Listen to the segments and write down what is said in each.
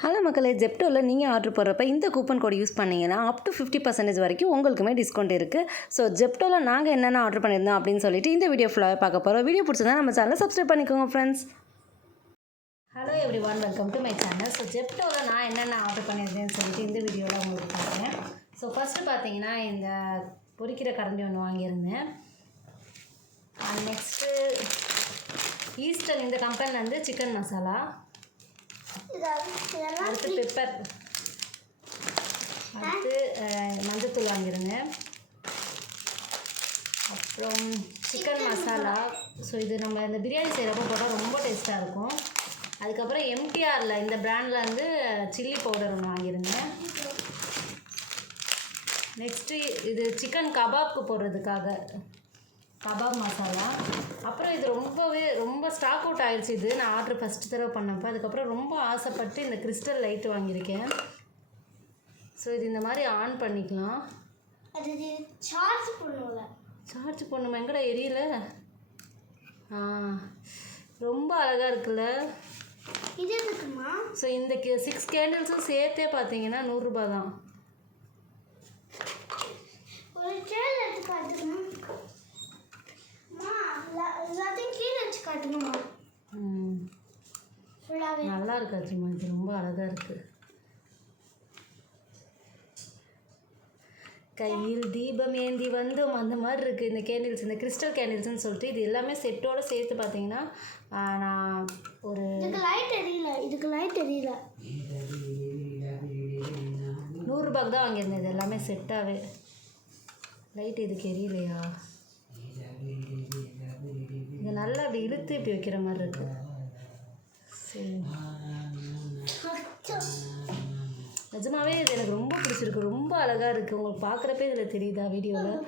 Hello மக்களே, ஜெப்டோவில் நீங்கள் order போடுறப்ப இந்த கூப்பன் கோட் யூஸ் பண்ணிங்கன்னா அப் டு 50% வரைக்கும் உங்களுக்குமே டிஸ்கவுண்ட் இருக்குது. ஸோ ஜெப்டோவில் நாங்கள் என்னென்ன ஆர்டர் பண்ணியிருந்தோம் அப்படின்னு சொல்லிட்டு இந்த வீடியோ ஃபுல்லாக பார்க்க போகிறோம். வீடியோ பிடிச்சிருந்தா நம்ம சேனலை சப்ஸ்கிரைப் பண்ணிக்கோங்க friends. Hello everyone, welcome to my channel. So ஜெப்டோவில் நான் என்னென்ன ஆர்டர் பண்ணியிருந்தேன்னு சொல்லிட்டு இந்த வீடியோவில் உங்களுக்கு பார்க்குறேன். ஸோ ஃபஸ்ட்டு பார்த்தீங்கன்னா இந்த பொரிக்கிற கரண்டி ஒன்று வாங்கியிருந்தேன். நெக்ஸ்ட்டு ஈஸ்டர்ன் இந்த கம்பெனிலேருந்து சிக்கன் மசாலா, அடுத்து பெப்பர், அடுத்து மஞ்சத்தூள் வாங்கியிருந்தேன். அப்புறம் சிக்கன் மசாலா. ஸோ இது நம்ம இந்த பிரியாணி செய்கிறப்ப போட்டால் ரொம்ப டேஸ்ட்டாக இருக்கும். அதுக்கப்புறம் எம்டிஆரில் இந்த பிராண்டில் வந்து சில்லி பவுடர் ஒன்று வாங்கியிருந்தேன். நெக்ஸ்ட்டு இது சிக்கன் கபாப்க்கு போடுறதுக்காக கபாப் மசாலா. அப்புறம் இது ரொம்ப ஸ்டாக் அவுட் ஆகிடுச்சு. இது நான் ஆர்டர் ஃபஸ்ட்டு தடவை பண்ணப்போ. அதுக்கப்புறம் ரொம்ப ஆசைப்பட்டு இந்த கிறிஸ்டல் லைட் வாங்கியிருக்கேன். ஸோ இது இந்த மாதிரி ஆன் பண்ணிக்கலாம். அது சார்ஜ் பண்ணுமா? எங்கடா எரியல? ரொம்ப அழகாக இருக்குல்ல இது எதுக்குமா? ஸோ இந்த 6 கேண்டில்ஸும் சேர்த்தே பார்த்தீங்கன்னா 100 ரூபாய் தான். ஒரு கேள் எடுத்து காட்டுமா? காட்டுமா? நல்லா இருக்காச்சுமா, இது ரொம்ப அழகாக இருக்குது. கையில் தீபம் ஏந்தி வந்தோம் அந்த மாதிரி இருக்குது இந்த கேண்டில்ஸ், இந்த கிறிஸ்டல் கேண்டில்ஸ்னு சொல்லிட்டு. இது எல்லாமே செட்டோடு சேர்த்து பார்த்தீங்கன்னா நான் ஒரு இதுக்கு லைட் எரியல 100 ரூபாய்க்கு தான் வாங்கியிருந்தேன். இது எல்லாமே செட்டாகவே. லைட் இதுக்கு எரியலையா? இது நல்லா அப்படி இழுத்து இப்படி வைக்கிற மாதிரி இருக்குது. சரி, நிஜமாவே இது எனக்கு ரொம்ப பிடிச்சிருக்கு. ரொம்ப அழகாக இருக்குது. உங்களுக்கு பார்க்குறப்பே இதில் தெரியுதா வீடியோவில்?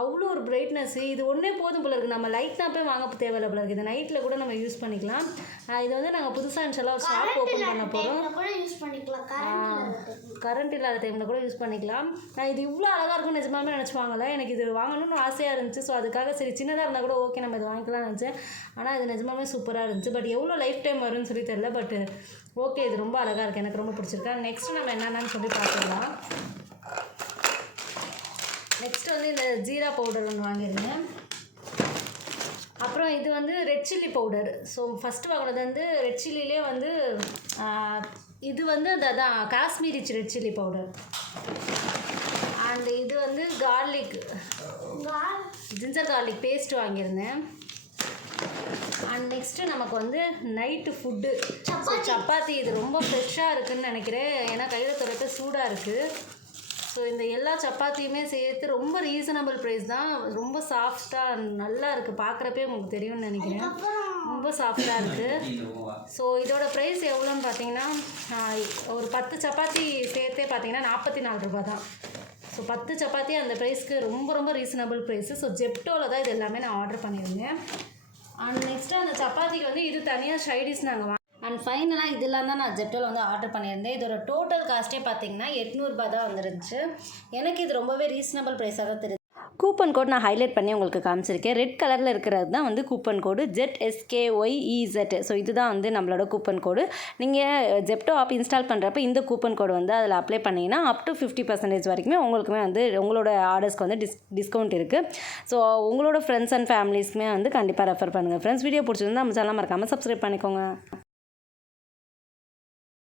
அவ்வளோ ஒரு பிரைட்னஸ்ஸு. இது ஒன்றே போதும் போல இருக்குது. நம்ம லைட்லாம் போய் வாங்க தேவையில்ல போல இருக்குது. இந்த நைட்டில் கூட நம்ம யூஸ் பண்ணிக்கலாம். இது வந்து நாங்கள் புதுசாக இன்ஷால்லா ஒரு ஷாப் ஓப்பன் பண்ண போகிறோம். கரண்ட் இல்லாத டைமில் கூட யூஸ் பண்ணிக்கலாம். நான் இது இவ்வளோ அழகாக இருக்கும்னு நிஜமாவே நினச்சிவாங்கல்ல. எனக்கு இது வாங்கணும்னு ஆசையாக இருந்துச்சு. ஸோ அதுக்காக சரி சின்னதாக இருந்தால் கூட ஓகே நம்ம இது வாங்கிக்கலாம்னு நினச்சேன். ஆனால் இது நிஜமாவே சூப்பராக இருந்துச்சு. பட் எவ்வளோ லைஃப் டைம் வரும்னு சொல்லி தெரியல. பட் ஓகே, இது ரொம்ப அழகாக இருக்குது. எனக்கு ரொம்ப பிடிச்சிருக்கா. நெக்ஸ்ட்டு நம்ம என்னென்னு சொல்லி பார்த்துக்கலாம். நெக்ஸ்ட்டு வந்து இந்த ஜீரா பவுடர் ஒன்று வாங்கியிருந்தேன். அப்புறம் இது வந்து red chilli powder. So first வாங்கினது வந்து ரெட் சில்லிலே வந்து இது வந்து அதான் Kashmiri red chilli powder. And இது வந்து ஜிஞ்சர் கார்லிக் பேஸ்ட் வாங்கியிருந்தேன். அண்ட் நெக்ஸ்ட்டு நமக்கு வந்து நைட்டு ஃபுட்டு சப்பாத்தி. இது ரொம்ப ஃப்ரெஷ்ஷாக இருக்குதுன்னு நினைக்கிறேன். ஏன்னா கையில் தொடக்க சூடாக இருக்குது. ஸோ இந்த எல்லா சப்பாத்தியுமே சேர்த்து ரொம்ப ரீசனபிள் ப்ரைஸ் தான். ரொம்ப சாஃப்டாக நல்லா இருக்குது. பார்க்குறப்பே உங்களுக்கு தெரியும்னு நினைக்கிறேன். ரொம்ப சாஃப்டாக இருக்குது. ஸோ இதோட ப்ரைஸ் எவ்வளோன்னு பார்த்தீங்கன்னா ஒரு 10 சப்பாத்தி சேர்த்தே பார்த்தீங்கன்னா 44 ரூபா தான். ஸோ 10 சப்பாத்தி அந்த ப்ரைஸ்க்கு ரொம்ப ரீசனபிள் ப்ரைஸு. ஸோ ஜெப்டோவில் தான் இது எல்லாமே நான் ஆர்டர் பண்ணியிருந்தேன். அண்ட் நெக்ஸ்ட்டு அந்த சப்பாத்திக்கு வந்து இது தனியாக சைடிஸ் நாங்கள் அண்ட் ஃபைனலாக இதெல்லாம் தான் நான் ஜெப்டோவில் வந்து ஆர்டர் பண்ணியிருந்தேன். இதோட டோட்டல் காஸ்ட்டே பார்த்தீங்கன்னா 800 ரூபாய் தான் வந்துருந்துச்சு. எனக்கு இது ரொம்பவே ரீசனபிள் ப்ரைஸாக தான் தெரியுது. கூப்பன் கோட் நான் ஹைலைட் பண்ணி உங்களுக்கு காமிச்சிருக்கேன். ரெட் கலரில் இருக்கிறது தான் வந்து கூப்பன் கோடு ZSKYEZ. ஸோ இதுதான் வந்து நம்மளோட கூப்பன் கோடு. நீங்கள் ஜெப்டோ ஆப் இன்ஸ்டால் பண்ணுறப்ப இந்த கூப்பன் கோடு வந்து அதில் அப்ளை பண்ணிங்கன்னா அப் டு 50% வரைக்குமே உங்களுக்குமே வந்து உங்களோட ஆர்டர்ஸ்க்கு வந்து டிஸ்கவுண்ட் இருக்குது. ஸோ உங்களோட ஃப்ரெண்ட்ஸ் அண்ட் ஃபேமிலிஸ்க்குமே வந்து கண்டிப்பாக ரெஃபர் பண்ணுங்கள் ஃப்ரெண்ட்ஸ். வீடியோ பிடிச்சிருந்தா நம்ம சேனல் மறக்காமல் சப்ஸ்கிரைப் பண்ணிக்கோங்க.